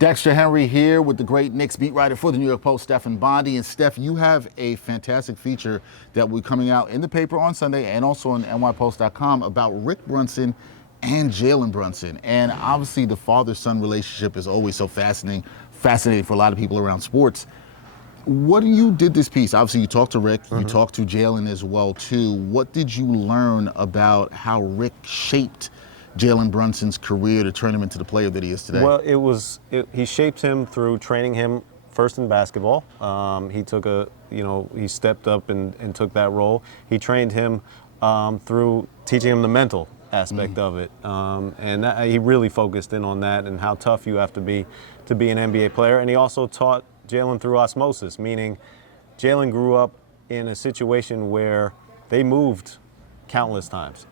Dexter Henry here with the great Knicks beat writer for the New York Post, Stefan Bondy. And Steph, you have a fantastic feature that will be coming out in the paper on Sunday and also on nypost.com about Rick Brunson and Jalen Brunson. And obviously the father-son relationship is always so fascinating for a lot of people around sports. What you did this piece, obviously you talked to Rick, you talked to Jalen as well too. What did you learn about how Rick shaped Jalen Brunson's career to turn him into the player that he is today? Well, he shaped him through training him first in basketball. He stepped up and took that role. He trained him through teaching him the mental aspect of it. He really focused in on that and how tough you have to be an NBA player. And he also taught Jalen through osmosis, meaning Jalen grew up in a situation where they moved countless times.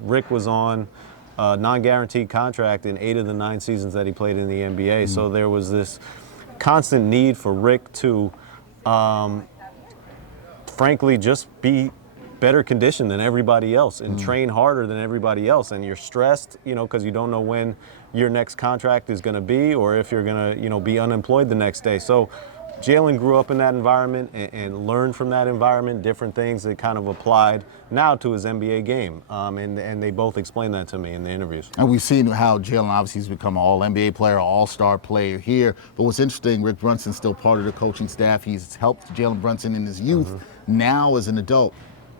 Rick was on a non-guaranteed contract in 8 of the 9 seasons that he played in the NBA. So there was this constant need for Rick to, frankly, just be better conditioned than everybody else and train harder than everybody else. And you're stressed, because you don't know when your next contract is going to be or if you're going to, be unemployed the next day. So Jalen grew up in that environment and learned from that environment different things that kind of applied now to his NBA game. And they both explained that to me in the interviews. And we've seen how Jalen obviously has become an all-NBA player, all-star player here. But what's interesting, Rick Brunson's still part of the coaching staff. He's helped Jalen Brunson in his youth, now as an adult.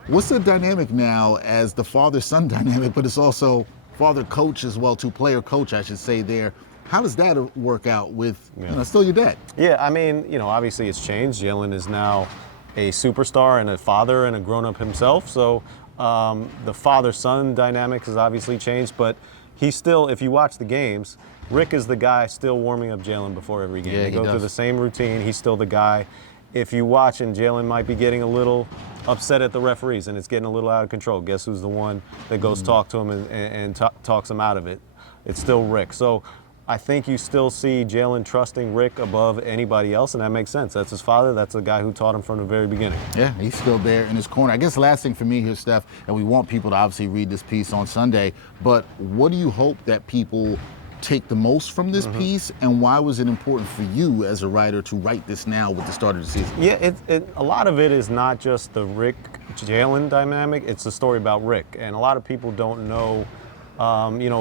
What's the dynamic now as the father-son dynamic, but it's also father-coach as well, too, player-coach, I should say there. How does that work out with, still your dad? Yeah, I mean, obviously it's changed. Jalen is now a superstar and a father and a grown-up himself. So the father-son dynamic has obviously changed, but he's still, if you watch the games, Rick is the guy still warming up Jalen before every game. They go through the same routine. He's still the guy. If you watch and Jalen might be getting a little upset at the referees and it's getting a little out of control, guess who's the one that goes talk to him and talks him out of it? It's still Rick. So I think you still see Jalen trusting Rick above anybody else, and that makes sense. That's his father. That's the guy who taught him from the very beginning. Yeah, he's still there in his corner. I guess the last thing for me here, Steph, and we want people to obviously read this piece on Sunday, but what do you hope that people take the most from this piece, and why was it important for you as a writer to write this now with the start of the season? Yeah, a lot of it is not just the Rick-Jalen dynamic. It's the story about Rick, and a lot of people don't know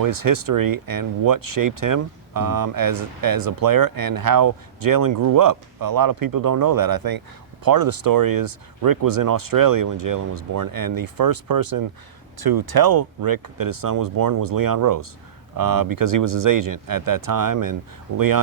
his history and what shaped him as a player and how Jalen grew up. A lot of people don't know that. I think part of the story is Rick was in Australia when Jalen was born, and the first person to tell Rick that his son was born was Leon Rose, because he was his agent at that time. And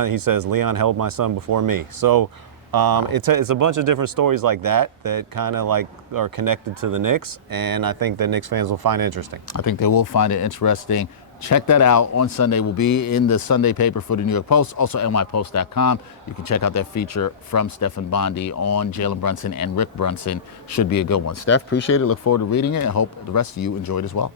he says, Leon held my son before me. So it's a bunch of different stories like that kind of like are connected to the Knicks, and I think that Knicks fans will find it interesting. I think they will find it interesting. Check that out on Sunday. We'll be in the Sunday paper for the New York Post, also nypost.com. You can check out that feature from Stefan Bondy on Jalen Brunson and Rick Brunson. Should be a good one. Steph, appreciate it. Look forward to reading it and hope the rest of you enjoyed as well.